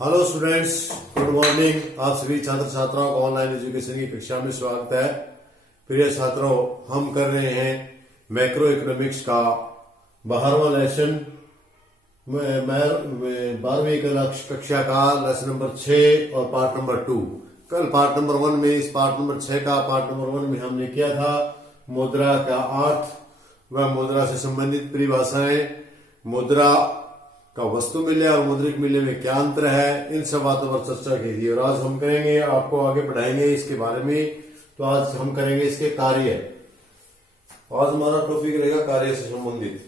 Hello students, good morning. आप सभी छात्र छात्राओं का ऑनलाइन एजुकेशन की कक्षा में स्वागत है। प्रिय छात्रों, हम कर रहे हैं मैक्रो इकोनॉमिक्स का 12वां लेसन, 12वीं कक्षा का लेसन नंबर 6 और पार्ट नंबर 2। कल पार्ट नंबर 1 में, इस पार्ट नंबर 6 का पार्ट नंबर 1 में हमने किया था मुद्रा का अर्थ व मुद्रा से संबंधित परिभाषाएं, मुद्रा का वस्तु मूल्य और मुद्रिक मूल्य में क्या अंतर है, इन सब बातों पर चर्चा की थी। और आज हम करेंगे, आपको आगे बढ़ाएंगे इसके बारे में। तो आज हम करेंगे इसके कार्य। आज हमारा टॉपिक रहेगा कार्य से संबंधित।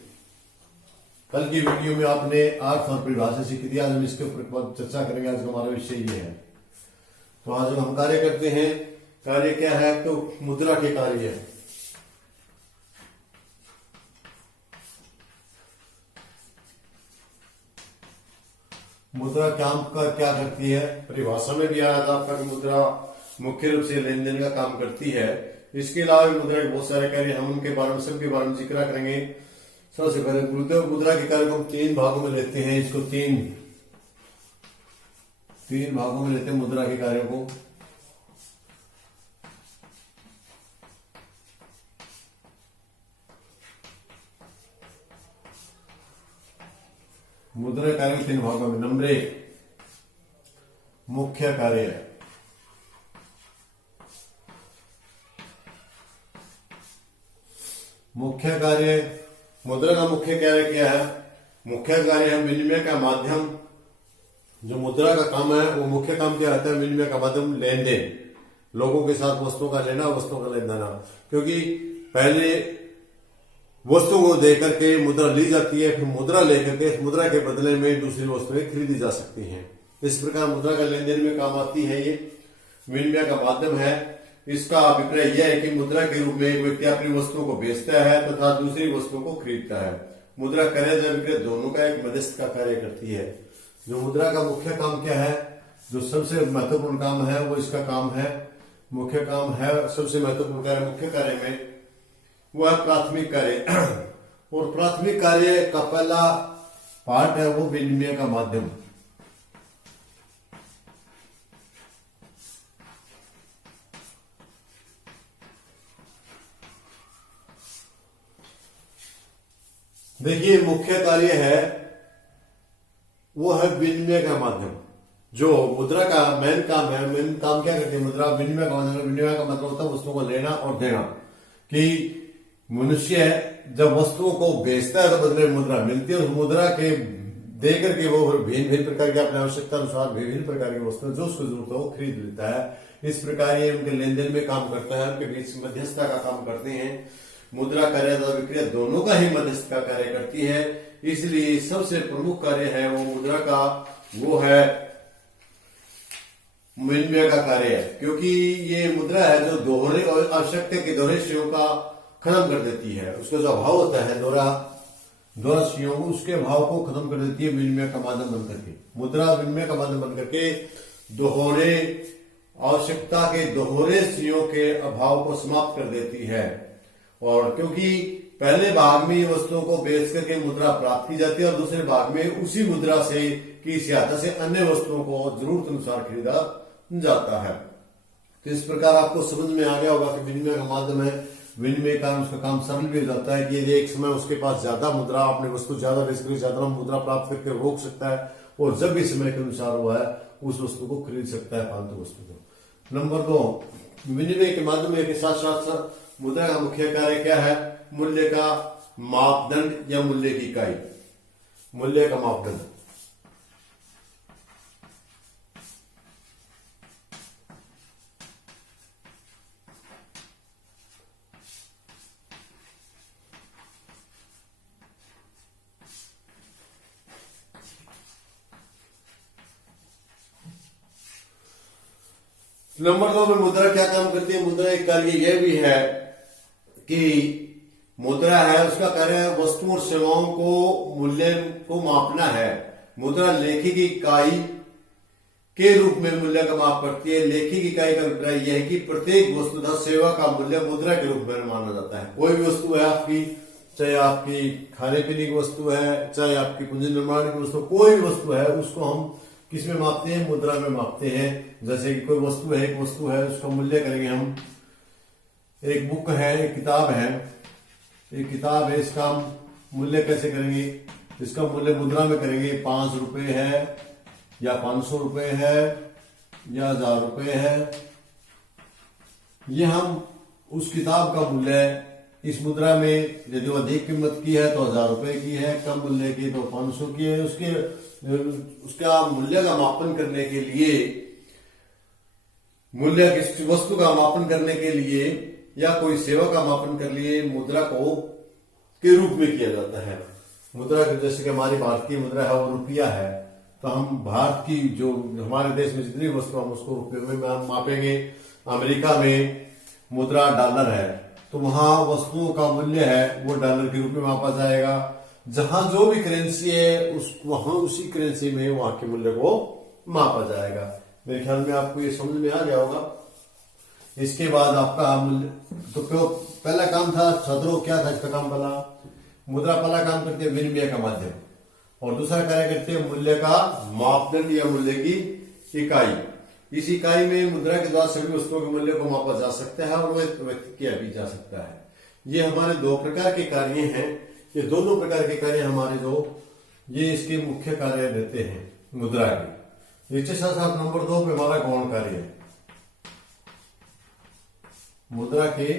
कल की वीडियो में आपने अर्थ और परिभाषा सीखी थी, आज हम इसके ऊपर चर्चा करेंगे। आज हमारा विषय ये है। तो आज हम कार्य करते हैं। कार्य क्या है? तो मुद्रा के कार्य है। मुद्रा काम का क्या करती है? परिभाषा में भी आया था आपका कि मुद्रा मुख्य रूप से लेन देन का काम करती है। इसके अलावा मुद्रा के बहुत सारे कार्य, हम उनके बारे में, सबके बारे में जिक्र करेंगे। सबसे पहले मुद्रा के कार्य को हम 3 भागों में लेते हैं। इसको तीन भागों में लेते हैं मुद्रा के कार्यों को। मुद्रा कार्य 3 भागों में। नंबर 1, मुख्य कार्य। मुख्य कार्य, मुद्रा का मुख्य कार्य क्या है? मुख्य कार्य है विनिमय का माध्यम। जो मुद्रा का काम है वो मुख्य काम क्या रहता है? विनिमय का माध्यम, लेन देन, लोगों के साथ वस्तुओं का लेना, वस्तुओं का लेन देना। क्योंकि पहले वस्तु को दे करके मुद्रा ली जाती है, फिर मुद्रा लेकर के मुद्रा के बदले में दूसरी वस्तुएं खरीदी जा सकती हैं। इस प्रकार मुद्रा का लेन देन में काम आती है। ये विनिमय का माध्यम है। इसका अभिप्राय यह है कि मुद्रा के रूप में एक व्यक्ति अपनी वस्तुओं को बेचता है तथा दूसरी वस्तुओं को खरीदता है। मुद्रा क्रय या विक्रय दोनों का एक मध्यस्थ का कार्य करती है। जो मुद्रा का मुख्य काम क्या है, जो सबसे महत्वपूर्ण काम है, वो इसका काम है, मुख्य काम है, सबसे महत्वपूर्ण कार्य मुख्य कार्य में वह प्राथमिक कार्य। और प्राथमिक कार्य का पहला पार्ट है वो विनिमय का माध्यम। देखिए, मुख्य कार्य है वो है विनिमय का माध्यम। जो मुद्रा का मेन काम है, मेन काम क्या करती है मुद्रा? विनिमय का माध्यम। विनिमय का मतलब होता है वस्तुओं को लेना और देना। कि मनुष्य जब वस्तुओं को बेचता है तो बदले में मुद्रा मिलती है, और मुद्रा के दे करके वो भिन्न प्रकार की अपनी आवश्यकता अनुसार विभिन्न प्रकार की वस्तुएं जो उसको जरूरत है वो खरीद लेता है। इस प्रकार ये उनके लेन देन में काम करता है, उनके बीच मध्यस्थता का काम करते हैं। मुद्रा क्रय तथा विक्रय दोनों का ही मध्यस्थ का कार्य करती है। इसलिए सबसे प्रमुख कार्य है वो मुद्रा का, वो है विनिमय का कार्य है। क्योंकि ये मुद्रा है जो दोहरे और आवश्यकता के दोहरे श्रेयों का खत्म कर देती है। उसका जो अभाव होता है दोहरा श्रेयों, उसके भाव को खत्म कर देती है विनिमय का माध्यम बन करके। मुद्रा विनिमय का माध्यम बन करके दोहरे आवश्यकता के दोहरे श्रेयों के अभाव को समाप्त कर देती है। और क्योंकि पहले भाग में वस्तुओं को बेच करके मुद्रा प्राप्त की जाती है और दूसरे भाग में उसी मुद्रा से की सहायता से अन्य वस्तुओं को जरूरत अनुसार खरीदा जाता है। तो इस प्रकार आपको समझ में आ गया होगा कि विनिमय का माध्यम है। विनिमय का उसका काम सरल भी हो जाता है कि एक समय उसके पास ज्यादा मुद्रा, अपने वस्तु ज्यादा बेच करके ज्यादा मुद्रा प्राप्त करके रोक सकता है, और जब भी समय के अनुसार हुआ है उस वस्तु को खरीद सकता है, फालतू वस्तु को। नंबर 2, विनिमय के माध्यम के साथ साथ मुद्रा का मुख्य कार्य क्या है? मूल्य का मापदंड या मूल्य की इकाई। मूल्य का मापदंड, नंबर 2 में मुद्रा क्या काम करती है? मुद्रा एक कार्य यह भी है कि मुद्रा है उसका कार्य वस्तु और सेवाओं को मूल्य को मापना है। मुद्रा लेखिक इकाई के रूप में मूल्य का माप करती है। लेखिक इकाई का अभिप्राय यह है कि प्रत्येक वस्तु तथा सेवा का मूल्य मुद्रा के रूप में माना जाता है। कोई भी वस्तु है आपकी, चाहे आपकी खाने पीने की वस्तु है, चाहे आपकी पूंजी निर्माण की वस्तु, कोई भी वस्तु है, उसको हम किस में मापते हैं? मुद्रा में मापते हैं। जैसे कि कोई वस्तु है, एक वस्तु है, उसका मूल्य करेंगे हम। एक बुक है, एक किताब है, एक किताब है, इसका मूल्य कैसे करेंगे? इसका मूल्य मुद्रा में करेंगे। 5 रुपए है या 500 रुपए है या 1000 रुपए है। ये हम उस किताब का मूल्य इस मुद्रा में यदि अधिक कीमत की है तो 1000 रुपए की है, कम मूल्य की तो 500 की है। उसका मूल्य का मापन करने के लिए, मूल्य किसी वस्तु का मापन करने के लिए या कोई सेवा का मापन कर लिए मुद्रा को के रूप में किया जाता है। मुद्रा जैसे कि हमारी भारतीय मुद्रा है वो रुपया है, तो हम भारत की जो हमारे देश में जितनी वस्तु हम उसको रुपये में हम मापेंगे। अमेरिका में मुद्रा डॉलर है, तो वहां वस्तुओं का मूल्य है वो डॉलर के रूप में मापा जाएगा। जहां जो भी करेंसी है वहां उसी करेंसी में वहां के मूल्य को मापा जाएगा। मेरे ख्याल में आपको ये समझ में आ गया होगा। इसके बाद आपका मूल्य, तो पहला काम था छात्रों, क्या था इसका काम? पहला मुद्रा पहला काम करती है विनिमय का माध्यम, और दूसरा कार्य करते हैं मूल्य का मापदंड या मूल्य की इकाई। इस इकाई में मुद्रा के द्वारा सभी वस्तुओं के मूल्य को मापा जा सकता है और वह व्यक्त किया भी जा सकता है। ये हमारे दो प्रकार के कार्य हैं। ये दोनों प्रकार के कार्य हमारे ये इसके मुख्य कार्य रहते हैं मुद्रा के। इसके साथ साथ नंबर 2 पे हमारा गौण कार्य है। मुद्रा के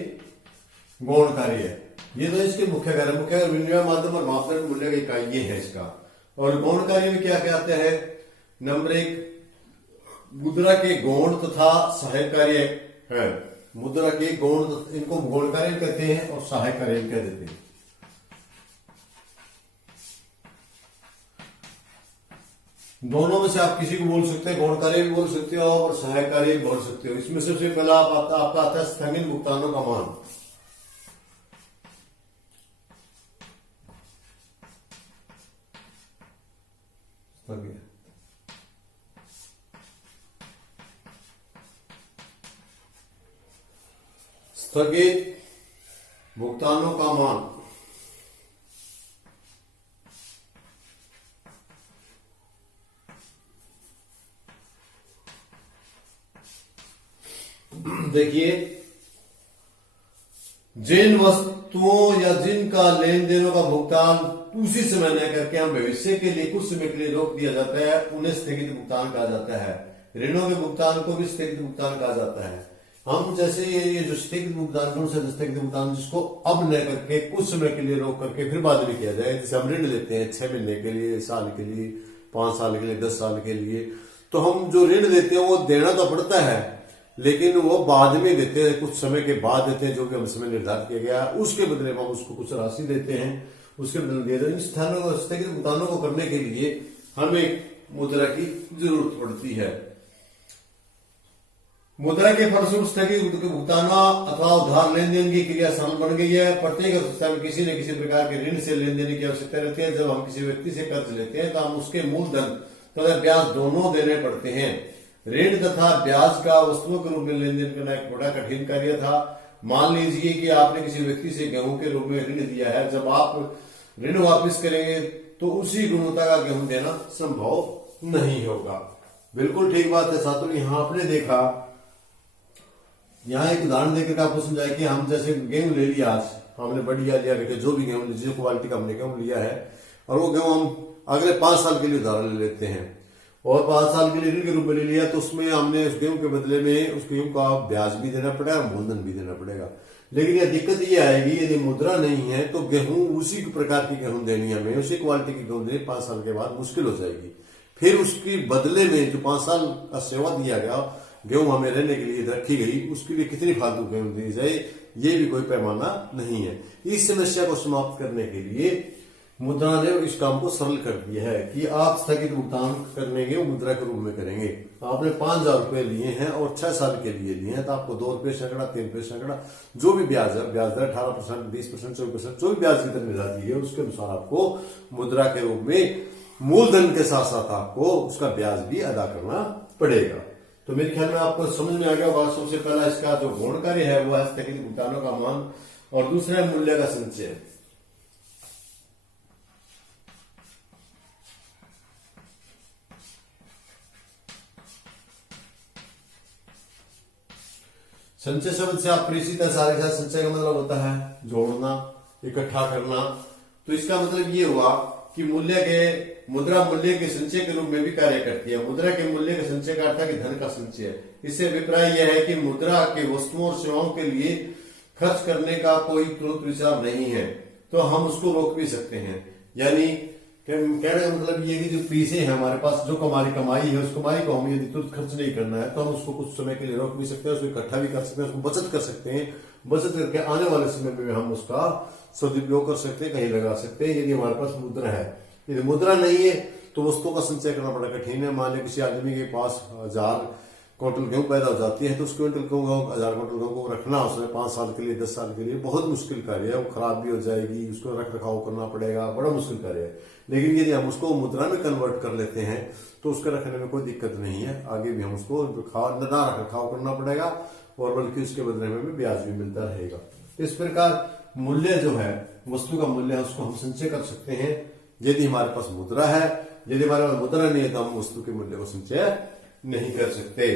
गौण कार्य, ये तो इसके मुख्य कार्य, मुख्य विनिमय माध्यम और मापदंड मूल्य की इकाई ये है इसका। और गौण कार्य में क्या कहते हैं? नंबर 1, मुद्रा के गौण तथा सहायक कार्य है। मुद्रा के गौण, इनको गौण कार्य कहते हैं और सहायक कार्य कह देते हैं। दोनों में से आप किसी को बोल सकते हैं, गौण कार्य भी बोल सकते हो और सहायक कार्य भी बोल सकते हो। इसमें सबसे पहला आपका आता है स्थगित भुगतानों का मान। स्थगित भुगतानों का मान देखिए, जिन वस्तुओं या जिनका लेन देनों का भुगतान उसी समय न करके हम भविष्य के लिए कुछ समय के लिए रोक दिया जाता है, उन्हें स्थगित भुगतान कहा जाता है। ऋणों के भुगतान को भी स्थगित भुगतान कहा जाता है। हम जैसे ये जो स्थगित भुगतान, कौन सा स्थगित भुगतान जिसको अब न करके कुछ समय के लिए रोक करके फिर बाद में किया जाए। जैसे हम ऋण लेते हैं 6 महीने के लिए, साल के लिए, 5 साल के लिए, 10 साल के लिए, तो हम जो ऋण लेते हैं वो देना तो पड़ता है, लेकिन वो बाद में देते हैं, कुछ समय के बाद देते हैं, जो कि हम समय निर्धारित किया गया। उसके बदले में हम उसको कुछ राशि देते हैं, उसके बदले दिया जाए। इन स्थानों को स्थगित भुगतानों को करने के लिए हमें मुद्रा की जरूरत पड़ती है। मुद्रा के फलस्वरूप स्थगित भुगतान अथवा उधार लेन देन की क्रिया सरल बन गई है। प्रत्येक अवस्था में किसी न किसी प्रकार के ऋण से लेन देने की आवश्यकता रहती है। जब हम किसी व्यक्ति से कर्ज लेते हैं तो हम उसके मूलधन तथा ब्याज दोनों देने पड़ते हैं। ऋण तथा ब्याज का वस्तुओं के रूप में लेन देन करना एक बड़ा कठिन कार्य था। मान लीजिए कि आपने किसी व्यक्ति से गेहूं के रूप में ऋण दिया है। जब आप ऋण वापस करेंगे तो उसी गुणवत्ता का गेहूं देना संभव नहीं होगा। बिल्कुल ठीक बात है छात्रों। यहाँ आपने देखा, यहाँ एक उदाहरण देकर आपको समझाया कि हम जैसे गेहूं ले लिया, आज हमने बढ़िया लिया, जो भी गेहूं, जो क्वालिटी का हमने गेहूं लिया है, और वो गेहूं हम अगले 5 साल के लिए उधार ले लेते हैं और 5 साल के लिए ऋण के रूप में ले लिया, तो उसमें हमने उस गेहूं के बदले में उस गेहूं का ब्याज भी देना पड़ेगा और मूलधन भी देना पड़ेगा। लेकिन यह दिक्कत ये आएगी, यदि मुद्रा नहीं है तो गेहूं उसी प्रकार की गेहूं देनी हमें, उसी क्वालिटी की गेहूं देनी 5 साल के बाद मुश्किल हो जाएगी। फिर उसकी बदले में जो 5 साल का सेवा दिया गया, गेहूं हमें रहने के लिए रखी गई, उसके लिए कितनी फालतू गेहूं दी जाए, ये भी कोई पैमाना नहीं है। इस समस्या को समाप्त करने के लिए मुद्रा ने इस काम को सरल कर दिया है कि आप स्थगित भुगतान करेंगे मुद्रा के रूप में करेंगे। आपने 5,000 रुपए लिए हैं और 6 साल के लिए लिए हैं, तो आपको 2 रुपये सैकड़ा, 3 रुपये सैकड़ा, जो भी ब्याज है, ब्याज दर 18%, 20%, 24%, जो भी ब्याज की दर निर्धारित की है, उसके अनुसार आपको मुद्रा के रूप में मूलधन के साथ साथ आपको उसका ब्याज भी अदा करना पड़ेगा। तो मेरे ख्याल में आपको समझ में आ गया होगा। सबसे पहला इसका जो गौण कार्य है वो है स्थगित भुगतानों का मान, और दूसरा है मूल्य का संचय। संचय शब्द से आप परिचित है सारे साथ। संचय का मतलब होता है जोड़ना, इकट्ठा करना। तो इसका मतलब ये हुआ कि मुद्रा मूल्य के संचय के रूप में भी कार्य करती है। मुद्रा के मूल्य के संचय का अर्थ है कि धन का संचय। इससे अभिप्राय यह है कि मुद्रा के वस्तुओं और सेवाओं के लिए खर्च करने का कोई तुरंत विचार नहीं है, तो हम उसको रोक भी सकते हैं। यानी कहने का मतलब ये कि जो पैसे हैं हमारे पास, जो हमारी कमाई है, उस कमाई को हम यदि तुरंत खर्च नहीं करना है तो हम उसको कुछ समय के लिए रोक भी सकते हैं, उसको इकट्ठा भी कर सकते हैं, उसको बचत कर सकते हैं। बचत करके आने वाले समय में हम उसका सदुपयोग कर सकते हैं, कहीं लगा सकते हैं, यदि हमारे पास मुद्रा है। यदि मुद्रा नहीं है तो वस्तुओं का संचय करना बड़ा कठिन है। मान लीजिए किसी आदमी के पास 1000 क्विंटल गेहूं पैदा हो जाती है, तो उस क्विंटल गेहूं 1000 क्विंटल गेहूं को रखना उसमें 5 साल के लिए, 10 साल के लिए बहुत मुश्किल कार्य है। वो खराब भी हो जाएगी, उसको रख रखाव करना पड़ेगा, बड़ा मुश्किल कार्य है। लेकिन यदि हम उसको मुद्रा में कन्वर्ट कर लेते हैं तो उसके रखने में कोई दिक्कत नहीं है। आगे भी हम उसको ना रख रखाव करना पड़ेगा और बल्कि उसके बदले में भी ब्याज भी मिलता रहेगा। इस प्रकार मूल्य जो है, वस्तु का मूल्य है, उसको हम संचय कर सकते हैं यदि हमारे पास मुद्रा है। यदि हमारे पास मुद्रा नहीं है तो हम वस्तु के मूल्य को संचय नहीं कर सकते।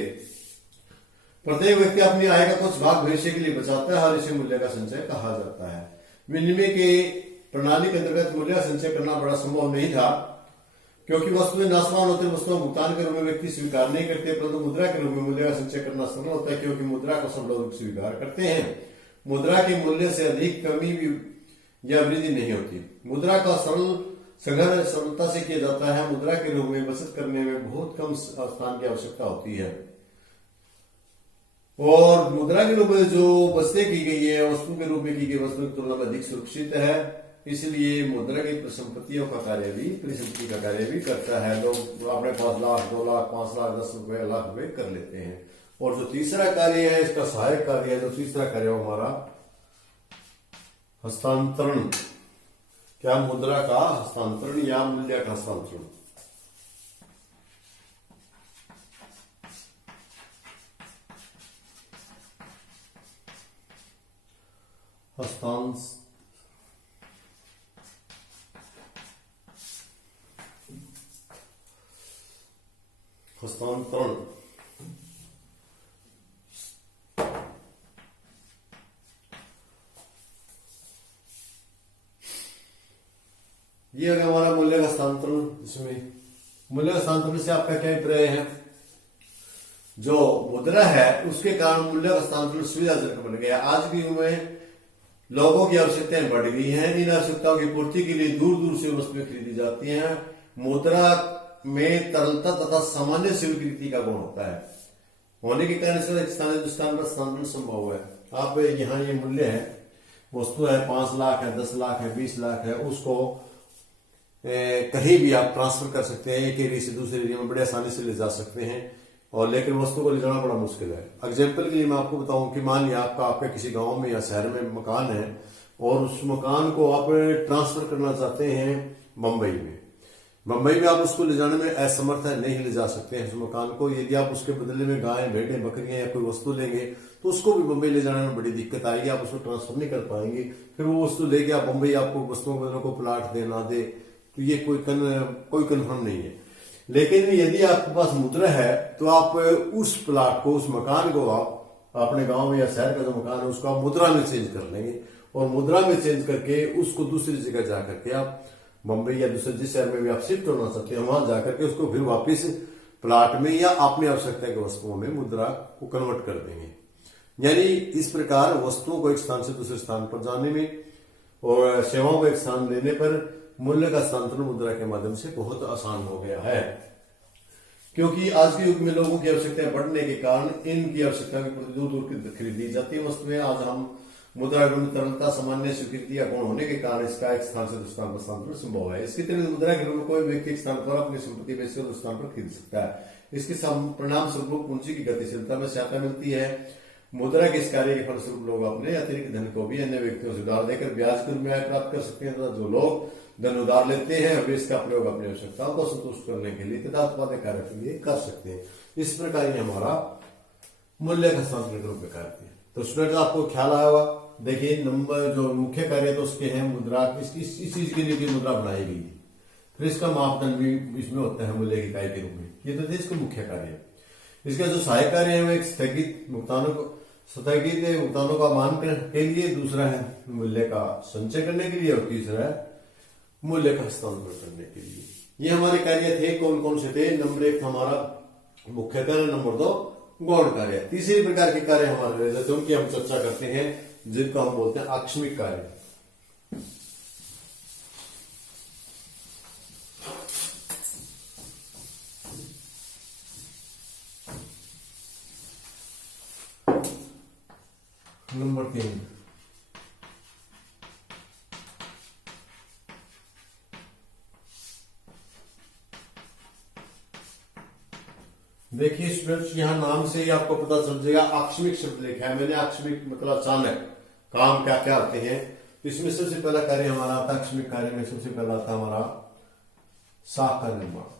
प्रत्येक व्यक्ति अपनी आय का कुछ भाग भविष्य के लिए बचाता है और इसे मूल्य का संचय कहा जाता है। विनिमय के प्रणाली के अंतर्गत मूल्य संचय करना बड़ा संभव नहीं था, क्योंकि वस्तुएं नाशवान होते, वस्तुओं भुगतान के रूप में व्यक्ति स्वीकार नहीं करते, परंतु मुद्रा के रूप में मूल्य का संचय करना सरल होता है, क्योंकि मुद्रा को सब लोग स्वीकार करते हैं। मुद्रा के मूल्य से अधिक कमी भी या वृद्धि नहीं होती। मुद्रा का सरल संग्रह सरलता से किया जाता है। मुद्रा के रूप में बचत करने में बहुत कम स्थान की आवश्यकता होती है और मुद्रा के रूप में जो बचतें की गई है वस्तु के रूप में की गई वस्तु की तुलना में अधिक सुरक्षित है। इसलिए मुद्रा की परिसंपत्तियों का कार्य भी, परिसंपत्ति का कार्य भी करता है। लोग अपने 5 लाख, 2 लाख, 5 लाख, 10 रुपए, लाख रुपए कर लेते हैं। और जो तीसरा कार्य है, इसका सहायक कार्य है, जो तीसरा कार्य है हमारा हस्तांतरण। क्या? मुद्रा का हस्तांतरण या मूल्य का हस्तांतरण। हस्तांतरण ये अगर हमारा मूल्य का हस्तांतरण, इसमें मूल्य हस्तांतरण से आपका क्या अभिप्राय है? जो मुद्रा है उसके कारण मूल्य का हस्तांतरण सुविधाजनक बन गया। आज की युग में लोगों की आवश्यकताएं बढ़ गई हैं। इन आवश्यकताओं की पूर्ति के लिए दूर दूर से वस्तुएं खरीदी जाती हैं। मुद्रा में तरलता तथा सामान्य स्वीकृति का गुण होता है, होने के कारण से एक स्थान से स्थान पर हस्तांतरण संभव है। आप यहाँ ये मूल्य है, वस्तु है 5 लाख है, 10 लाख है, 20 लाख है, उसको कहीं भी आप ट्रांसफर कर सकते हैं। एक एरिया से दूसरे एरिया में बड़े आसानी से ले जा सकते हैं, और लेकिन वस्तु को ले जाना बड़ा मुश्किल है। एग्जाम्पल के लिए मैं आपको बताऊं कि मान लिया आपके किसी गांव में या शहर में मकान है और उस मकान को आप ट्रांसफर करना चाहते हैं मुंबई में। मुंबई में आप उसको ले जाने में असमर्थ है, नहीं ले जा सकते हैं उस मकान को। यदि आप उसके बदले में गाय, भेड़े, बकरियां या कोई वस्तु लेंगे तो उसको भी मुंबई ले जाने में बड़ी दिक्कत आएगी, आप उसको ट्रांसफर नहीं कर पाएंगे। फिर वो वस्तु लेके आप मुंबई आपको वस्तुओं के बदले को प्लाट दे ना दे, तो ये कोई कन्फर्म नहीं है। लेकिन यदि आपके पास मुद्रा है तो आप उस प्लाट को, उस मकान को आप अपने गांव में या शहर का जो मकान है उसको आप मुद्रा में चेंज कर लेंगे, और मुद्रा में चेंज करके उसको दूसरी जगह जाकर के आप मुंबई या दूसरे जिस शहर में भी आप शिफ्ट होना चाहते हैं वहां जाकर के उसको फिर वापिस प्लाट में या अपनी आवश्यकता के वस्तुओं में मुद्रा को कन्वर्ट कर देंगे। यानी इस प्रकार वस्तुओं को एक स्थान से दूसरे स्थान पर जाने में और सेवाओं को एक स्थान लेने पर मूल्य का हस्तांतरण मुद्रा के माध्यम से बहुत आसान हो गया है। क्योंकि आज के युग में लोगों की आवश्यकताएं बढ़ने के कारण इनकी आवश्यकता के प्रति दूर दूर खरीदी जाती है वस्तुएं। आज हम मुद्रा में तरलता, सामान्य स्वीकृति या गुण होने के कारण इसका एक स्थान से दूसरे स्थान पर हस्तांतरण संभव है। इसके तहत मुद्रा के रूप में कोई व्यक्ति एक स्थान पर अपनी संपत्ति बेचकर दूसरे स्थान पर खरीद सकता है। इसके परिणाम स्वरूप पूंजी की गतिशीलता में सहायता मिलती है। मुद्रा के इस कार्य के फलस्वरूप लोग अपने अतिरिक्त धन को भी अन्य व्यक्तियों से उधार देकर ब्याज के रूप में आय प्राप्त कर सकते हैं, तथा जो लोग धन उधार लेते हैं वे इसका प्रयोग अपनी आवश्यकताओं को संतुष्ट करने के लिए तथा उत्पादन कार्य के लिए कर सकते हैं। इस प्रकार ये हमारा मूल्य का हस्तांतरण के रूप में कार्य है। तो स्टूडेंट आपको ख्याल आया होगा। देखिए नंबर जो मुख्य कार्य तो उसके हैं मुद्रा, इस चीज के लिए भी मुद्रा बनाई गई है, फिर इसका मापदंड भी इसमें होता है मूल्य की इकाई के रूप में। ये तो थे इसका मुख्य कार्य। इसका जो सहायक कार्य है वो एक स्थगित भुगतानों को स्थगित भुगतानों का मान के लिए, दूसरा है मूल्य का संचय करने के लिए, और तीसरा है मूल्य का हस्तांतरण करने के लिए। ये हमारे कार्य थे। कौन कौन से थे? नंबर 1 हमारा मुख्य कार्य, नंबर 2 गौण कार्य। तीसरे प्रकार के कार्य हमारे रह जाते हैं, उनकी हम चर्चा करते हैं, जिनको हम बोलते हैं आकस्मिक कार्य। नंबर 3 देखिए स्टूडेंट्स, यहां नाम से ही आपको पता चल जाएगा, आकस्मिक शब्द लिखा है मैंने। आकस्मिक मतलब अचानक, काम क्या क्या आते हैं। तो इसमें सबसे पहला कार्य हमारा आता है, आकस्मिक कार्य में सबसे पहला आता हमारा साख का निर्माण।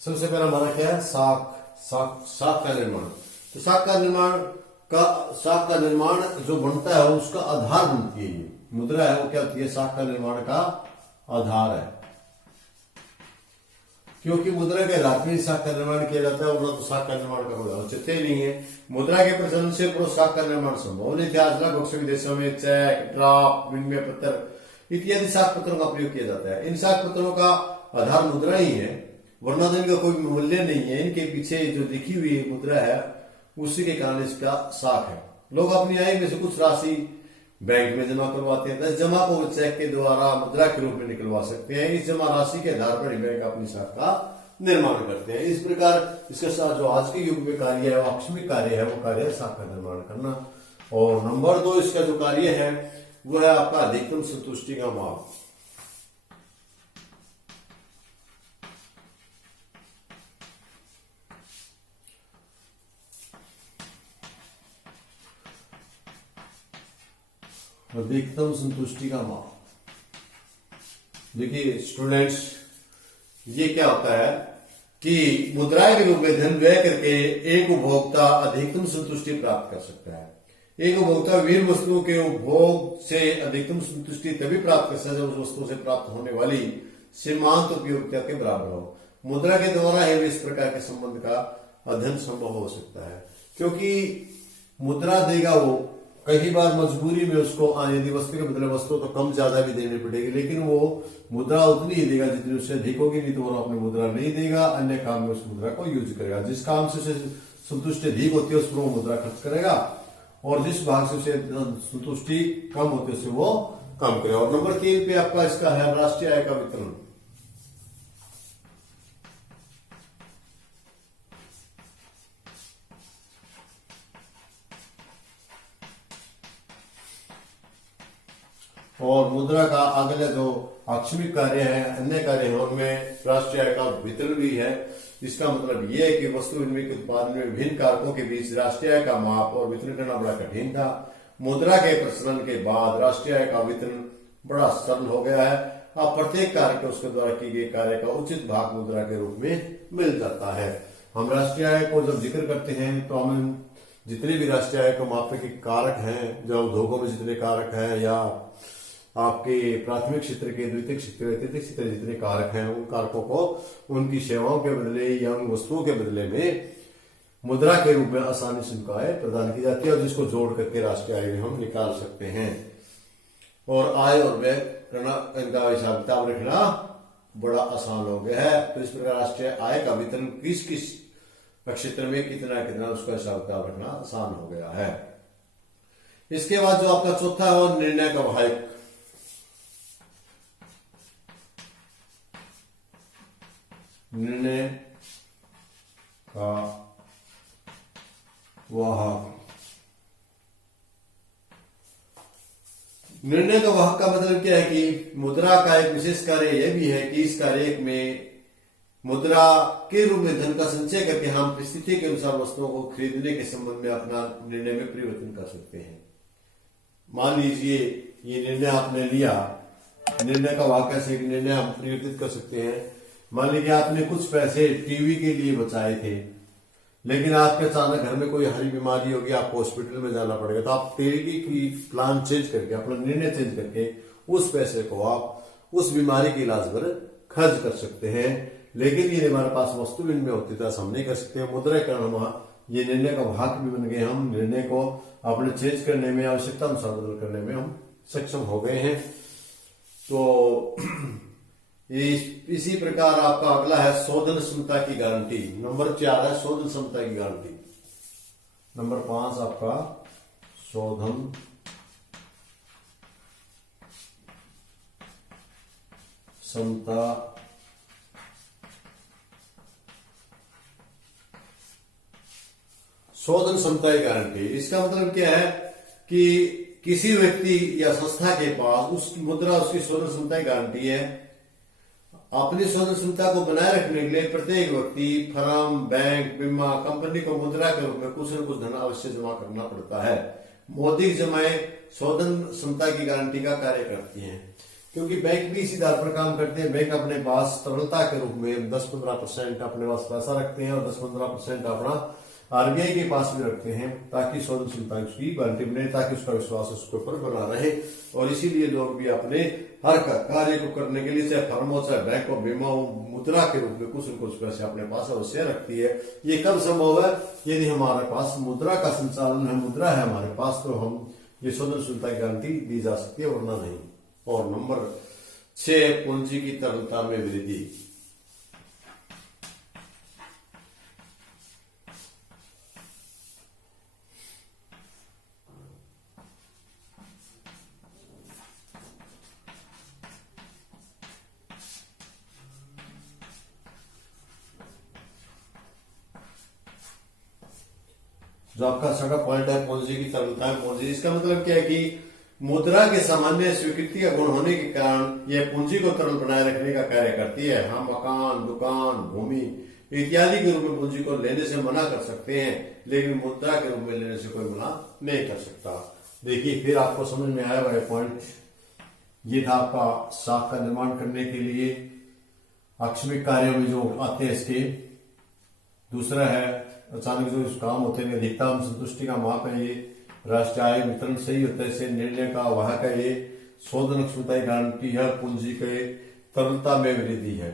सबसे पहला हमारा क्या है? साख का निर्माण। तो साख का निर्माण जो बनता है उसका आधार बनती है। ये मुद्रा है वो क्या होती है? साख का निर्माण का आधार है, क्योंकि मुद्रा के आधार पर ही साख का निर्माण किया जाता है, वरना तो साख का निर्माण का कोई औचित्य ही नहीं है। मुद्रा के प्रचलन से पूर्व साख का निर्माण संभव नहीं था। आज लगभग सभी देशों में चेक, ड्राफ्ट, विनिमय पत्र इत्यादि साख पत्रों का प्रयोग किया जाता है। इन साख पत्रों का आधार मुद्रा ही है, वरना तो इनका कोई मूल्य नहीं है। इनके पीछे जो लिखी हुई मुद्रा है उसी के कारण इसका साख है। लोग अपनी आय में से कुछ राशि बैंक में जमा करवाते हैं। जमा को चेक के द्वारा मुद्रा के रूप में निकलवा सकते हैं। इस जमा राशि के आधार पर ही बैंक अपनी साख का निर्माण करते हैं। इस प्रकार इसके साथ जो आज के युग में कार्य है, आकस्मिक कार्य है, वो कार्य है साख का निर्माण करना। और नंबर 2 इसका जो कार्य है वो है आपका अधिकतम संतुष्टि का माप। अधिकतम संतुष्टि का माप। देखिए स्टूडेंट्स, ये क्या होता है कि मुद्रा के रूप में धन व्यय करके एक उपभोक्ता अधिकतम संतुष्टि प्राप्त कर सकता है। एक उपभोक्ता विभिन्न वस्तुओं के उपभोग से अधिकतम संतुष्टि तभी प्राप्त कर सकता है जब उस वस्तु से प्राप्त होने वाली सीमांत उपयोगिता के बराबर हो। मुद्रा के द्वारा ही इस प्रकार के संबंध का अध्ययन संभव हो सकता है, क्योंकि मुद्रा देगा वो कई बार मजबूरी में उसको यदि वस्तु के बदले वस्तु तो कम ज्यादा भी देनी पड़ेगी, लेकिन वो मुद्रा उतनी ही देगा जितनी उससे अधिक होगी। नहीं तो वो अपनी मुद्रा नहीं देगा, अन्य काम में उस मुद्रा को यूज करेगा। जिस काम से उसे संतुष्टि अधिक होती है उस पर वो मुद्रा खर्च करेगा, और जिस भाग से उसे संतुष्टि कम होती है उससे वो कम करेगा। और नंबर 3 पे आपका इसका है राष्ट्रीय आय का वितरण। और मुद्रा का अगले जो आकस्मिक कार्य है, अन्य कार्य है, उनमें राष्ट्रीय आय का वितरण भी है। इसका मतलब यह है कि वस्तु विनिमय के उत्पादन में विभिन्न कारकों के बीच राष्ट्रीय आय का माप और वितरण करना बड़ा कठिन था। मुद्रा के प्रचलन के बाद राष्ट्रीय आय का वितरण बड़ा सरल हो गया है। अब प्रत्येक कार्य को उसके द्वारा किए गए कार्य का उचित भाग मुद्रा के रूप में मिल जाता है। हम राष्ट्रीय आय को जब जिक्र करते हैं तो हम जितने भी राष्ट्रीय आय को मापने के कारक हैं, जो उद्योगों में जितने कारक हैं या आपके प्राथमिक क्षेत्र के, द्वितीय क्षेत्र, तृतीय क्षेत्र जितने कारक हैं, उन कारकों को उनकी सेवाओं के बदले या उन वस्तुओं के बदले में मुद्रा के रूप में आसानी से उनको आय प्रदान की जाती है, और जिसको जोड़ करके राष्ट्रीय आय में हम निकाल सकते हैं। और आय और व्यय करना, इनका हिसाब किताब रखना बड़ा आसान हो गया है। तो इस प्रकार राष्ट्रीय आय का वितरण किस किस क्षेत्र में कितना कितना, उसका हिसाब किताब रखना आसान हो गया है। इसके बाद जो आपका चौथा है वो निर्णय का वाहक। निर्णय का वाहक। निर्णय का वाहक का मतलब क्या है कि मुद्रा का एक विशेष कार्य यह भी है कि इस कार्य में मुद्रा के रूप में धन का संचय करके हम परिस्थिति के अनुसार वस्तुओं को खरीदने के संबंध में अपना निर्णय में परिवर्तन कर सकते हैं। मान लीजिए ये निर्णय आपने लिया, निर्णय का वाहक कैसे निर्णय हम परिवर्तित कर सकते हैं। मान लीजिए आपने कुछ पैसे टीवी के लिए बचाए थे, लेकिन आपके अचानक घर में कोई हरी बीमारी होगी, आपको हॉस्पिटल में जाना पड़ेगा, तो आप तरीके की प्लान चेंज करके, अपना निर्णय चेंज करके उस पैसे को आप उस बीमारी के इलाज पर खर्च कर सकते हैं। लेकिन यदि हमारे पास वस्तु विनिमय होती तो ऐसा हम नहीं कर सकते। मुद्राकरण हम ये निर्णय का भाग भी बन गए, हम निर्णय को अपने चेंज करने में, आवश्यकता अनुसार बदल करने में हम सक्षम हो गए हैं। तो इसी प्रकार आपका अगला है शोधन क्षमता की गारंटी। नंबर 4 है शोधन क्षमता की गारंटी। नंबर 5 आपका शोधन क्षमता शोधन क्षमता की गारंटी। इसका मतलब क्या है कि किसी व्यक्ति या संस्था के पास उसकी मुद्रा, उसकी शोधन क्षमता की गारंटी है। अपनी शोधन क्षमता को बनाए रखने के लिए प्रत्येक व्यक्ति, फर्म, बैंक, बीमा कंपनी को मुद्रा के रूप में कुछ न कुछ धन अवश्य जमा करना पड़ता है। मौद्रिक जमाएं शोधन क्षमता की गारंटी का कार्य करती हैं, क्योंकि बैंक भी इसी आधार पर काम करते हैं। बैंक अपने पास तरलता के रूप में 10-15% अपने पास पैसा रखते हैं और 10-15% अपना आरबीआई के पास भी रखते हैं, ताकि शोधन क्षमता उसकी गारंटी बने, ताकि उसका विश्वास उसके ऊपर बना रहे। और इसीलिए लोग भी अपने हर कार्य को करने के लिए, चाहे फर्म हो, चाहे बैंक हो, बीमा हो, मुद्रा के रूप में कुछ न कुछ पैसे अपने पास अवश्य रखती है। ये कब संभव है? यदि हमारे पास मुद्रा का संचालन है, मुद्रा है हमारे पास, तो हम ये शोधन क्षमता की गारंटी दी जा सकती है, वरना नहीं। और नंबर 6 पूंजी की तरलता में वृद्धि। जो आपका छठा पॉइंट है पूंजी की तरलता है। पूंजी, इसका मतलब क्या है कि मुद्रा के सामान्य स्वीकृति का गुण होने के कारण यह पूंजी को तरल बनाए रखने का कार्य करती है। हम मकान, दुकान, भूमि इत्यादि के रूप में पूंजी को लेने से मना कर सकते हैं, लेकिन मुद्रा के रूप में लेने से कोई मना नहीं कर सकता। देखिए, फिर आपको समझ में आया वह पॉइंट। ये था आपका साख का निर्माण करने के लिए आकस्मिक कार्यों में जो आते हैं इसके। दूसरा है अचानक जो काम होते हैं, अधिकतम संतुष्टि का माप है ये। राष्ट्रीय आय वितरण सही होता है, इसे निर्णय का वाहक है ये। शोधन क्षमता की गारंटी है। पूंजी के तरलता में वृद्धि है।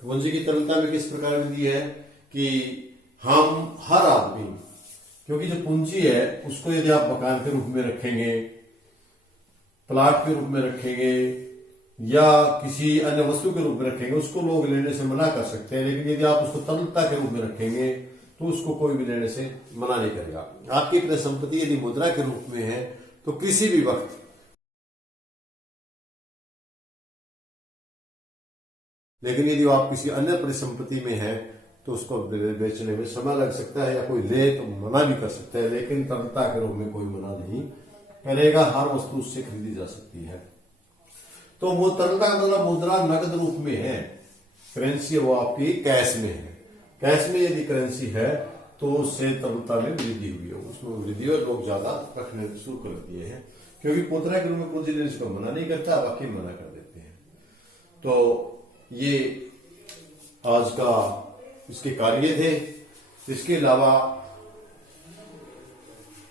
पूंजी की तरलता में किस प्रकार वृद्धि है कि हम हर आदमी, क्योंकि जो पूंजी है उसको यदि आप मकान के रूप में रखेंगे, प्लाट के रूप में रखेंगे या किसी अन्य वस्तु के रूप में रखेंगे, उसको लोग लेने से मना कर सकते हैं। लेकिन यदि आप उसको तरलता के रूप में रखेंगे तो उसको कोई भी लेने से मना नहीं करेगा। आपकी परिसंपत्ति यदि मुद्रा के रूप में है तो किसी भी वक्त, लेकिन यदि आप किसी अन्य परिसंपत्ति में है तो उसको बेचने में समय लग सकता है, या कोई ले तो मना भी कर सकता है, लेकिन तरलता के रूप में कोई मना नहीं करेगा। हर वस्तु उससे खरीदी जा सकती है। तो वो तरलता का मतलब मुद्रा नकद रूप में है, करेंसी वो आपकी कैश में है। कैश में यदि करेंसी है तो उससे तरलता में वृद्धि हुई है, उसमें वृद्धि और लोग ज्यादा रखने शुरू कर दिए हैं, क्योंकि मुद्रा के रूप में पूंजी लेने को मना नहीं करता, बाकी मना कर देते हैं। तो ये आज का इसके कार्य थे। इसके अलावा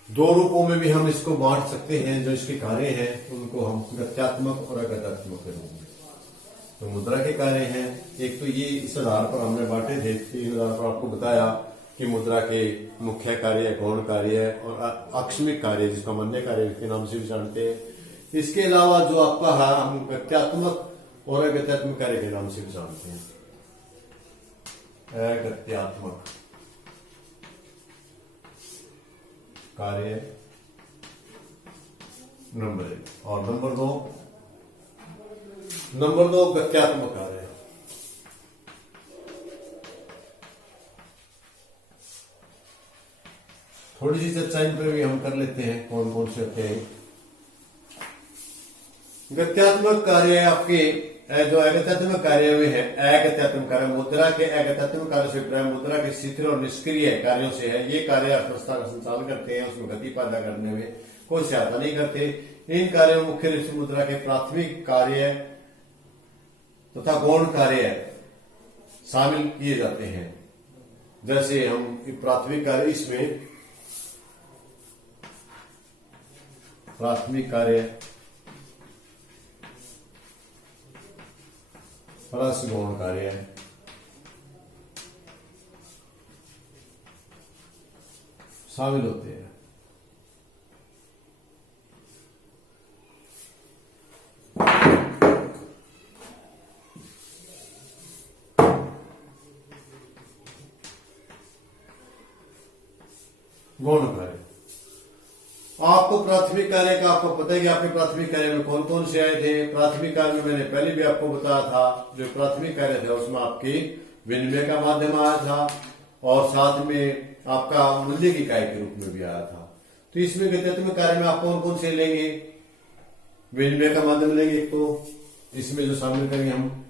2 रूपों में भी हम इसको बांट सकते हैं। जो इसके कार्य हैं उनको हम गत्यात्मक और अगत्यात्मक के रूप में, तो मुद्रा के कार्य हैं। एक तो ये इस आधार पर हमने बांटे थे, इस आधार पर आपको बताया कि मुद्रा के मुख्य कार्य, गौण कार्य और आकस्मिक कार्य, जिसका अन्य कार्य के नाम से भी जानते हैं। इसके अलावा जो आपका है, हम गत्यात्मक और अगत्यात्मक कार्य के नाम से भी जानते हैं। अगत्यात्मक कार्य नंबर 1, और नंबर 2 गत्यात्मक कार्य। थोड़ी सी चर्चा इन पर भी हम कर लेते हैं, कौन कौन से होते हैं। गत्यात्मक कार्य आपके जो अगत्यात्मक कार्य में है, अगत्यात्मक कार्य मुद्रा के अगत्यात्मक कार्य से मुद्रा के शिथिल और निष्क्रिय कार्यों से है। ये कार्य अर्थव्यवस्था का संचालन करते हैं, उसमें गति पैदा करने में कोई सहायता नहीं करते। इन कार्यों में मुख्य रूप से मुद्रा के प्राथमिक कार्य तथा गौण कार्य शामिल किए जाते हैं। जैसे हम प्राथमिक कार्य, इसमें प्राथमिक कार्य प्लस गौण कार्य शामिल होते हैं। गौण कार्य, आपको प्राथमिक कार्य का आपको पता है कि आपके प्राथमिक कार्य में कौन कौन से आए थे। प्राथमिक कार्य में मैंने पहले भी आपको बताया था, जो प्राथमिक कार्य था उसमें आपकी विनिमय का माध्यम आया था और साथ में आपका मूल्य की इकाई के रूप में भी आया था। तो इसमें गत्यात्मक कार्य में आप कौन कौन से लेंगे, विनिमय का माध्यम लेंगे एक तो, इसमें जो शामिल करेंगे हम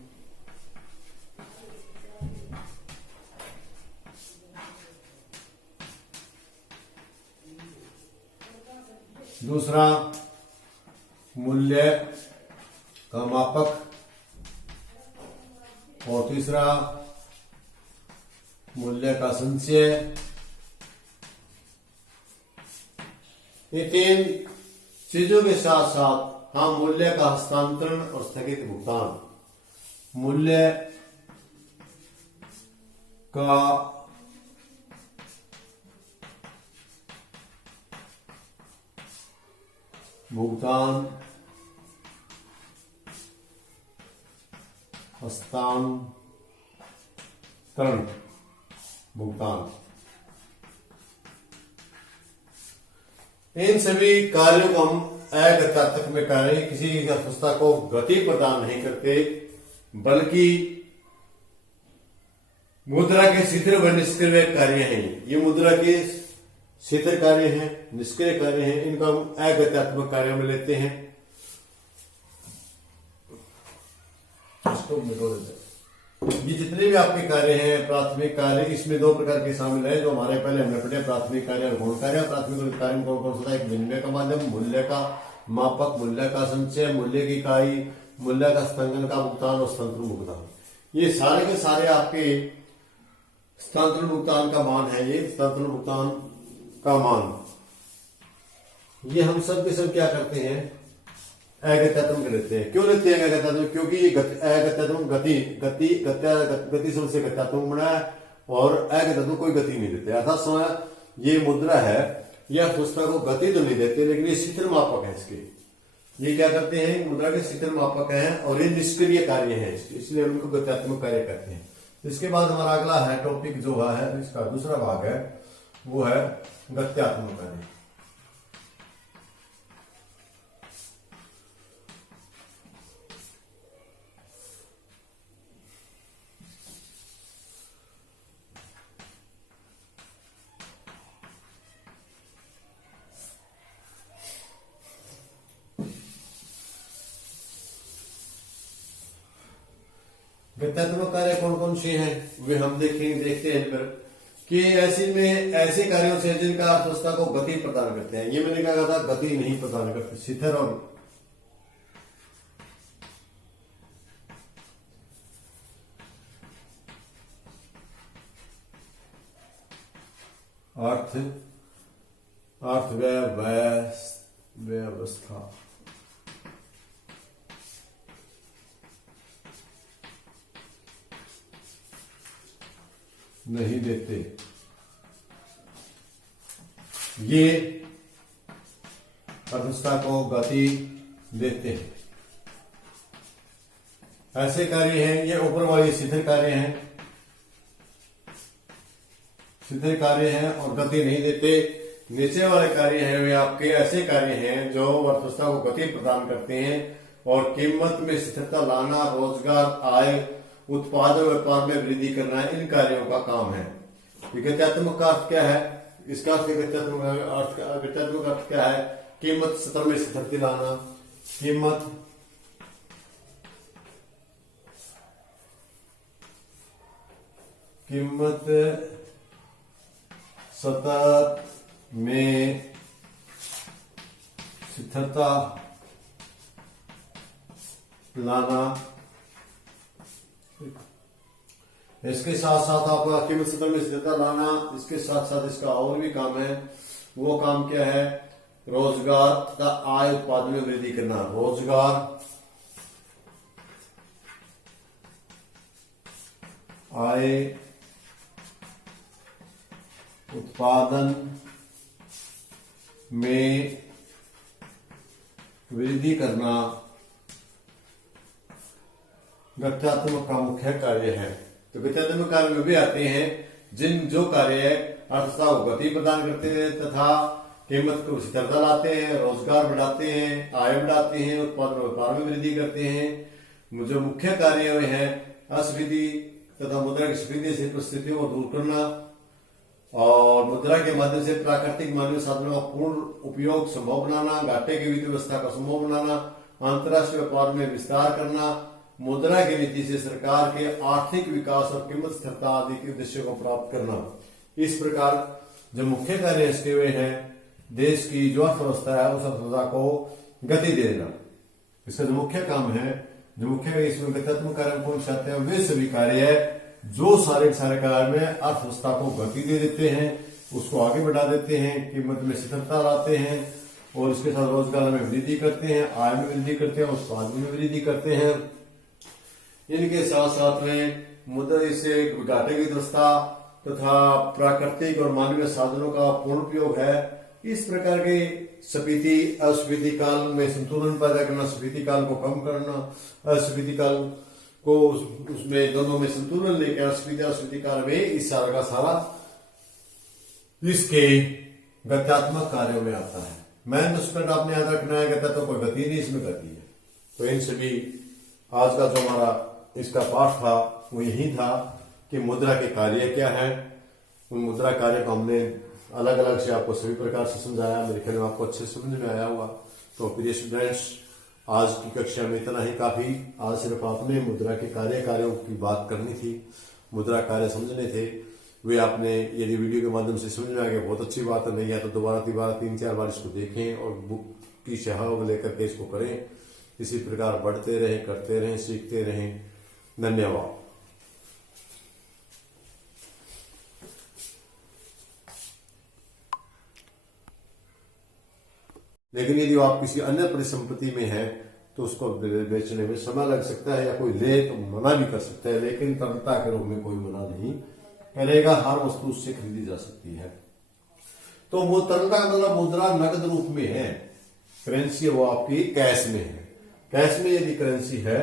दूसरा मूल्य का मापक और तीसरा मूल्य का संचय। ये तीन चीजों के साथ साथ हम मूल्य का हस्तांतरण और स्थगित भुगतान, मूल्य का भुगतान, हस्तांतरण, भुगतान, इन सभी कार्यों को हम अगत्यात्मक में कार्य, किसी की अवस्था को गति प्रदान नहीं करते बल्कि मुद्रा के शिथिल व निष्क्रिय कार्य हैं। ये मुद्रा के शिथिल कार्य हैं, निष्क्रिय कार्य हैं, इनको हम अगत्यात्मक कार्यों में लेते हैं। इसको मिटो देते हैं। ये जितने भी आपके कार्य हैं प्राथमिक कार्य, इसमें दो प्रकार के शामिल है जो हमारे पहले हमने पढ़े, प्राथमिक कार्य और गौण कार्य। प्राथमिक कार्य में कौन कौन सा था, एक विनिमय का माध्यम, मूल्य का मापक, मूल्य का संचय, मूल्य की इकाई, मूल्य का हस्तांतरण का भुगतान और हस्तांतरण भुगतान। ये सारे के सारे आपके हस्तांतरण भुगतान का मान है। ये हस्तांतरण भुगतान का मान, ये हम सब के सब क्या करते हैं, अगत्यात्मक लेते हैं। क्यों लेते हैं अगत्यात्मक, क्योंकि ये अगत्यात्मक गति शब्द से गत्यात्मक बना है और अगत्यात्मक कोई गति नहीं देते। अर्थात समय ये मुद्रा है, यह पुस्तक को गति तो नहीं देते लेकिन ये शिथिल मापक है इसके। ये क्या करते हैं, मुद्रा के शिथिल मापक है और ये निष्क्रिय कार्य है इसके, इसलिए हम इनको गत्यात्मक कार्य कहते हैं। इसके बाद हमारा अगला है टॉपिक जो है, इसका दूसरा भाग है, वो है गत्यात्मक कार्य। गत्यात्मक कार्य कौन कौन से हैं वे हम देखते हैं फिर कि ऐसे कार्यों से जिनका अर्थव्यवस्था को गति प्रदान करते हैं। ये मैंने कहा था गति नहीं प्रदान करते, शिथिल और व्यवस्था नहीं देते, ये अर्थव्यवस्था को गति देते हैं। ऐसे कार्य हैं, ये ऊपर वाले शिथिल कार्य हैं, शिथिल कार्य हैं और गति नहीं देते। नीचे वाले कार्य हैं वे आपके ऐसे कार्य हैं जो अर्थव्यवस्था को गति प्रदान करते हैं और कीमत में स्थिरता लाना, रोजगार, आय, उत्पादन व्यापार में वृद्धि करना, इन कार्यों का काम है। गत्यात्मक का अर्थ क्या है, इसका गत्यात्मक अर्थ क्या है, कीमत स्तर में स्थिरता लाना, कीमत सतत में स्थिरता लाना, इसके साथ साथ आपका कीमत सतह में स्थिरता लाना, इसके साथ साथ इसका और भी काम है। वो काम क्या है? रोजगार तथा आय उत्पादन में वृद्धि करना। रोजगार, आय उत्पादन में वृद्धि करना गत्यात्मक का मुख्य कार्य है। तो गत्यात्मक कार्य में भी आते हैं जो कार्य अर्थव्यवस्था को गति प्रदान करते हैं तथा कीमत को स्थिरता लाते हैं, रोजगार बढ़ाते हैं, आय बढ़ाते हैं, उत्पादन व्यापार में वृद्धि करते हैं। जो मुख्य कार्य वे हैं अस्फीति तथा मुद्रा की स्फीति से परिस्थितियों को दूर करना और मुद्रा के माध्यम से प्राकृतिक मानवीय साधनों का पूर्ण उपयोग संभव बनाना, घाटे की वित्त व्यवस्था का संभव बनाना, अंतर्राष्ट्रीय व्यापार में विस्तार करना, मुद्रा की नीति से सरकार के आर्थिक विकास और कीमत स्थिरता आदि के उद्देश्यों को प्राप्त करना। इस प्रकार जो मुख्य कार्य इसके वे हैं देश की जो अर्थव्यवस्था है उस अर्थव्यवस्था को गति दे देना। इसका जो मुख्य काम है, जो मुख्य इसमें गत्यात्मक कार्य कौन से आते हैं, वे सभी कार्य है जो सारे कार्य में अर्थव्यवस्था को गति दे देते हैं, उसको आगे बढ़ा देते हैं, कीमत में स्थिरता लाते हैं और इसके साथ रोजगार में वृद्धि करते हैं, आय में वृद्धि करते हैं, उत्पादन में वृद्धि करते हैं। इनके साथ साथ में मुद्रा से घाटे की व्यवस्था तथा प्राकृतिक और मानवीय साधनों का पूर्ण उपयोग है। इस प्रकार के स्फीति अस्फीति काल में संतुलन पैदा करना, स्फीति काल को कम करना, अस्फीति काल को उसमें दोनों में संतुलन लेकर अस्फीति काल में इस सारा का सारा इसके गत्यात्मक कार्यों में आता है। मैन स्टूडेंट आपने याद रखना है, कहता तो कोई गति नहीं, इसमें गति है। तो इन सभी आज का जो हमारा इसका पाठ था वो यही था कि मुद्रा के कार्य क्या है। उन मुद्रा कार्य को हमने अलग अलग से आपको सभी प्रकार से समझाया। मेरे ख्याल में आपको अच्छे समझ में आया हुआ। तो प्रिय स्टूडेंट्स, आज की कक्षा में इतना ही काफी। आज सिर्फ आपने मुद्रा के कार्यों की बात करनी थी, मुद्रा कार्य समझने थे। वे आपने यदि वीडियो के माध्यम से समझ में आ गया बहुत अच्छी बात है, नहीं है तो दोबारा 3-4 बार इसको देखें और बुक की सहायता लेकर के इसको करें। इसी प्रकार बढ़ते रहें, करते रहें, सीखते रहें। धन्यवाद। लेकिन यदि आप किसी अन्य परिसंपत्ति में हैं तो उसको बेचने में समय लग सकता है या कोई ले तो मना भी कर सकता है, लेकिन तरलता के रूप में कोई मना नहीं करेगा। हर वस्तु उससे खरीदी जा सकती है। तो वो तरलता का मतलब मुद्रा नकद रूप में है, करेंसी वो आपकी कैश में है। कैश में यदि करेंसी है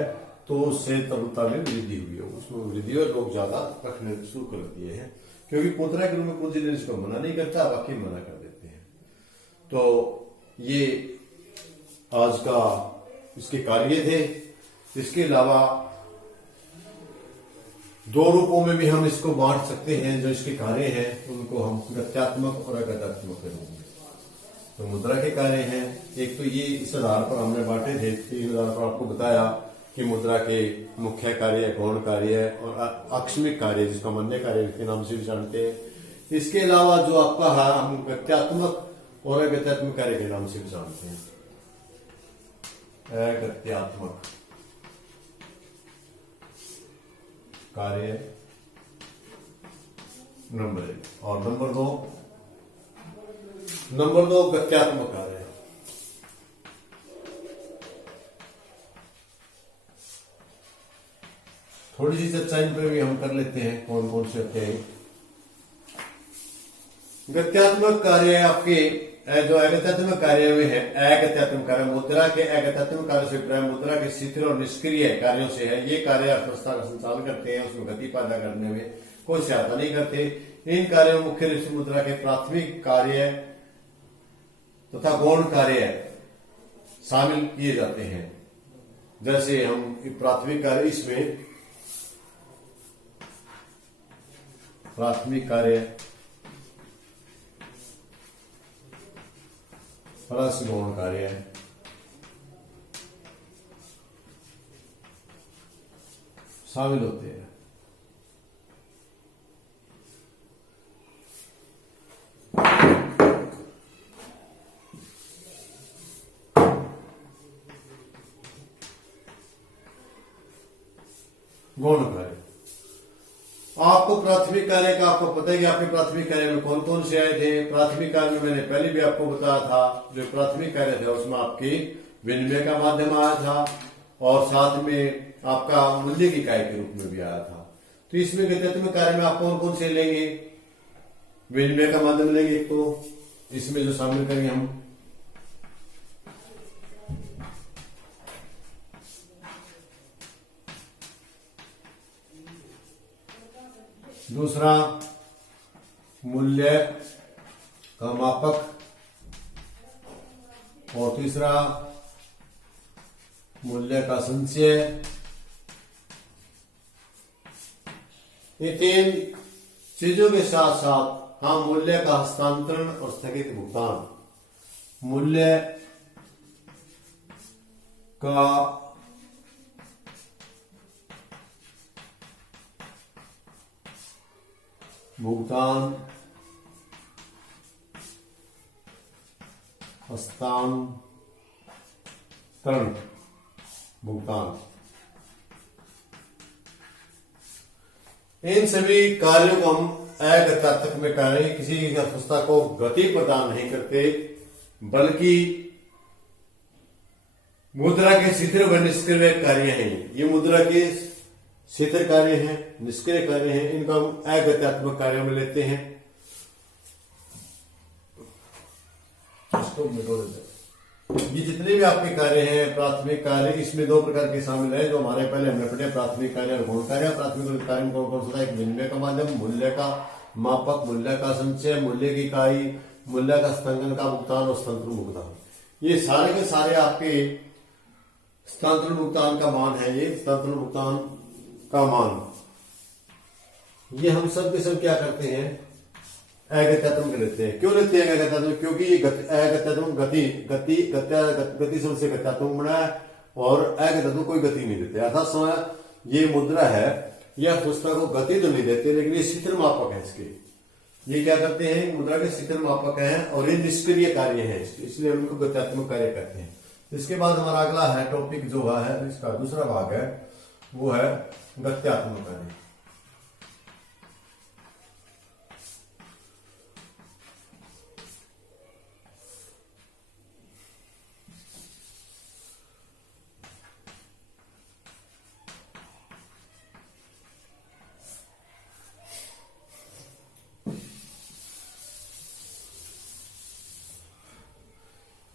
तो उससे तरलता में वृद्धि हुई हो, उसमें वृद्धि और लोग ज्यादा रखने शुरू कर दिए हैं, क्योंकि मुद्रा के रूप में पूंजी देने इसको मना नहीं करता, बाकी मना कर देते हैं। तो ये आज का इसके कार्य थे। इसके अलावा 2 रूपों में भी हम इसको बांट सकते हैं। जो इसके कार्य हैं उनको हम गत्यात्मक और अगत्यात्मक के रूप में। तो मुद्रा के कार्य हैं, एक तो ये इस आधार पर हमने बांटे थे, 3 आधार पर आपको बताया कि मुद्रा के मुख्य कार्य, गौण कार्य और आकस्मिक कार्य, जिसका अन्य कार्य के नाम से भी जानते हैं। इसके अलावा जो आपका है हम गत्यात्मक और अगत्यात्मक कार्य के नाम से भी जानते हैं। अगत्यात्मक कार्य नंबर 1 और नंबर 2 गत्यात्मक कार्य। थोड़ी सी चर्चा इन पर भी हम कर लेते हैं, कौन कौन से होते हैं। गत्यात्मक कार्य आपके जो अगत्यात्मक कार्य में है, अगत्यात्मक कार्य मुद्रा के अगत्यात्मक कार्य से मुद्रा के शिथिल और निष्क्रिय कार्यों से है। ये कार्य अर्थव्यवस्था का संचालन करते हैं, उसमें गति पैदा करने में कोई सहायता नहीं करते। इन कार्यों में मुख्य रूप से मुद्रा के प्राथमिक कार्य तथा गौण कार्य शामिल किए जाते हैं। जैसे हम प्राथमिक कार्य, इसमें प्राथमिक कार्य प्लस गौण कार्य शामिल होते हैं। गौण कार्य आपको प्राथमिक कार्य का आपको पता है कि आपके प्राथमिक कार्य में कौन कौन से आए थे। प्राथमिक कार्य में मैंने पहले भी आपको बताया था, जो प्राथमिक कार्य था उसमें आपकी विनिमय का माध्यम आया था और साथ में आपका मूल्य की इकाई के रूप में भी आया था। तो इसमें गत्यात्मक कार्य में आप कौन कौन से लेंगे, विनिमय का माध्यम लेंगे एक तो, इसमें जो शामिल करेंगे हम दूसरा मूल्य का मापक और तीसरा मूल्य का संचय। ये तीन चीजों के साथ साथ हम मूल्य का हस्तांतरण और स्थगित भुगतान, मूल्य का भुगतान, हस्तांतरण, भुगतान, इन सभी कार्यों को हम अगत्यात्मक में कार्य किसी की अवस्था को गति प्रदान नहीं करते, बल्कि मुद्रा के शिथिल व निष्क्रिय कार्य हैं। ये मुद्रा के शिथिल कार्य हैं, निष्क्रिय कार्य हैं, इनको हम अगत्यात्मक कार्यों में लेते हैं। इसको मिटो देते हैं। ये जितने भी आपके कार्य हैं, प्राथमिक कार्य, इसमें दो प्रकार के शामिल है जो हमारे पहले हमने पढ़े, प्राथमिक कार्य और गौण कार्य। प्राथमिक कार्य में कौन कौन सा था, एक विनिमय का माध्यम, मूल्य का मापक, मूल्य का संचय, मूल्य की इकाई, मूल्य का हस्तांतरण का भुगतान और हस्तांतरण भुगतान। ये सारे के सारे आपके हस्तांतरण भुगतान का मान है। ये हस्तांतरण भुगतान का मान, ये हम सब के सब क्या करते हैं, अगत्यात्मक लेते हैं। क्यों लेते हैं अगत्यात्मक? क्योंकि ये अगत्यात्मक गति शब्द से गत्यात्मक बना है और अगत्यात्मक कोई गति नहीं देते। अर्थात समय ये मुद्रा है, यह पुस्तक को गति तो नहीं देते, लेकिन ये शिथिल मापक है इसके। ये क्या करते हैं, मुद्रा के शिथिल मापक है और ये निष्क्रिय कार्य है, इसलिए हम इनको गत्यात्मक कार्य कहते हैं। इसके बाद हमारा अगला है टॉपिक जो है, इसका दूसरा भाग है, वो है गत्यात्मक कार्य।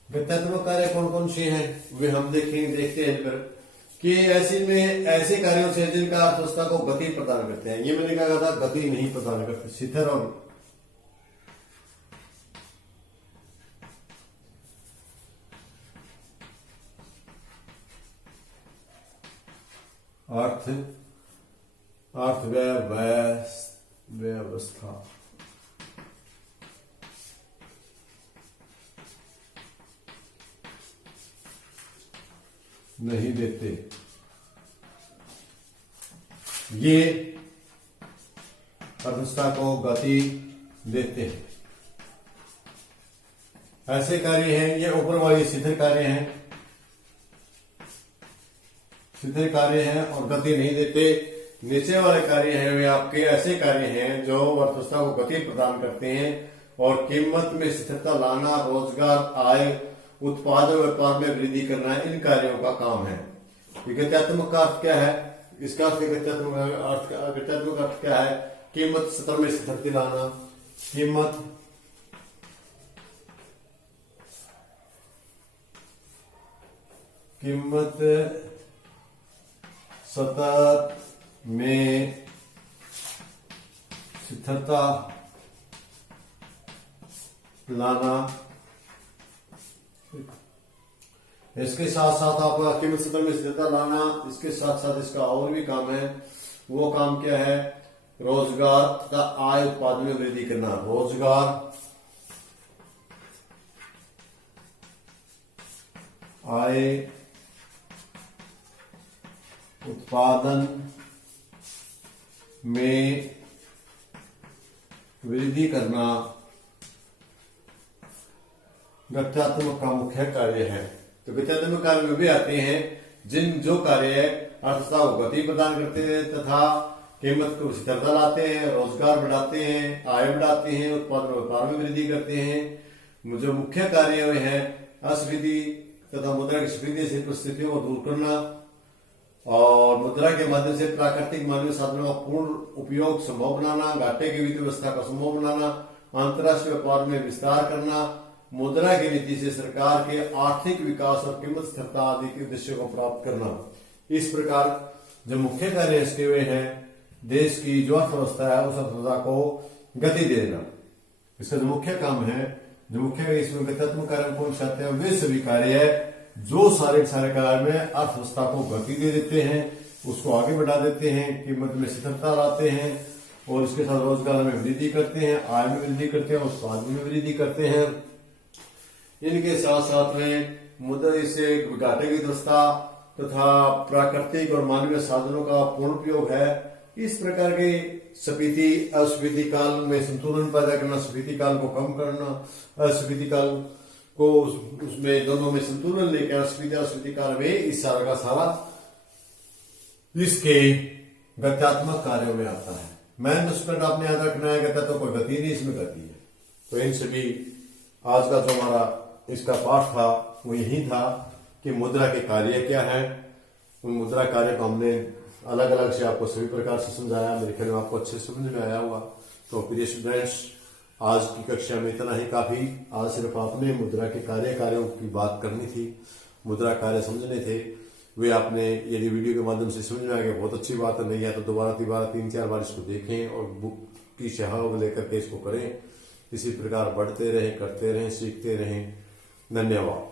गत्यात्मक कार्य कौन कौन से हैं वे हम देखते हैं फिर कि ऐसे कार्यों से जिनका अर्थव्यवस्था को गति प्रदान करते हैं। ये मैंने कहा था गति नहीं प्रदान करते, शिथिल और अर्थव्यवस्था नहीं देते। ये अर्थव्यवस्था को गति देते हैं। ऐसे कार्य हैं, ये ऊपर वाले शिथिल कार्य हैं, शिथिल कार्य हैं और गति नहीं देते। नीचे वाले कार्य हैं वे आपके ऐसे कार्य हैं जो अर्थव्यवस्था को गति प्रदान करते हैं और कीमत में स्थिरता लाना, रोजगार, आय, उत्पादन व्यापार में वृद्धि करना, इन कार्यों का काम है। गत्यात्मक का अर्थ क्या है, इसका अर्थ गत्यात्मक अर्थ क्या है, कीमत स्तर में स्थिरता लाना, कीमत स्तर में स्थिरता लाना। इसके साथ साथ आप कीमत स्तर में स्थिरता लाना, इसके साथ साथ इसका और भी काम है। वो काम क्या है, रोजगार तथा आय उत्पादन में वृद्धि करना। रोजगार, आय, उत्पादन में वृद्धि करना गत्यात्मक का मुख्य कार्य है। तो गत्यात्मक कार्य में भी आते हैं जो कार्य अर्थव्यवस्था को गति प्रदान करते हैं तथा कीमत को स्थिरता लाते हैं, रोजगार बढ़ाते हैं, आय बढ़ाते हैं, उत्पादन व्यापार में वृद्धि करते हैं। जो मुख्य कार्य वे हैं अस्फीति तथा मुद्रा की स्फीति से परिस्थितियों को दूर करना और मुद्रा के माध्यम से प्राकृतिक मानवीय साधनों का पूर्ण उपयोग संभव बनाना, घाटे की वित्त व्यवस्था का संभव बनाना, अंतर्राष्ट्रीय व्यापार में विस्तार करना, मुद्रा की नीति से सरकार के आर्थिक विकास और कीमत स्थिरता आदि के उद्देश्यों को प्राप्त करना। इस प्रकार जो मुख्य कार्य इसके हुए हैं, देश की जो अर्थव्यवस्था है उस अर्थव्यवस्था को गति देना, इसका जो मुख्य काम है, जो मुख्य इसमें गत्यात्मक कार्य कौन से आते हैं, वे सभी कार्य है जो सारे कार्य में अर्थव्यवस्था को गति दे देते हैं, उसको आगे बढ़ा देते हैं, कीमत में स्थिरता लाते हैं और इसके साथ रोजगार में वृद्धि करते हैं, आय में वृद्धि करते हैं, उत्पादन में वृद्धि करते हैं। इनके साथ साथ में मुद्रा से घाटे की व्यवस्था तथा प्राकृतिक और मानवीय साधनों का पूर्ण उपयोग है। इस प्रकार के स्फीति अस्फीति काल में संतुलन पैदा करना, स्फीति काल को कम करना, अस्फीति काल को उसमें दोनों में संतुलन लेकर अस्फीति काल में इस सारा का सारा इसके गत्यात्मक कार्यों में आता है। मैन स्टूडेंट आपने याद रखना है, कहता तो कोई गति नहीं, इसमें गति है। तो इन सभी आज का जो हमारा इसका पाठ था वो यही था कि मुद्रा के कार्य क्या है। उन मुद्रा कार्य को हमने अलग अलग से आपको सभी प्रकार से समझाया। मेरे ख्याल में आपको अच्छे समझ में आया होगा। तो प्रिय स्टूडेंट्स, आज की कक्षा में इतना ही काफी। आज सिर्फ आपने मुद्रा के कार्यों की बात करनी थी, मुद्रा कार्य समझने थे। वे आपने यदि वीडियो के माध्यम से समझ में आ गया बहुत अच्छी बात है, नहीं है तो दोबारा 3-4 बार इसको देखें और बुक की सहायता लेकर के इसको करें। इसी प्रकार बढ़ते रहें, करते रहें, सीखते रहें। धन्यवाद।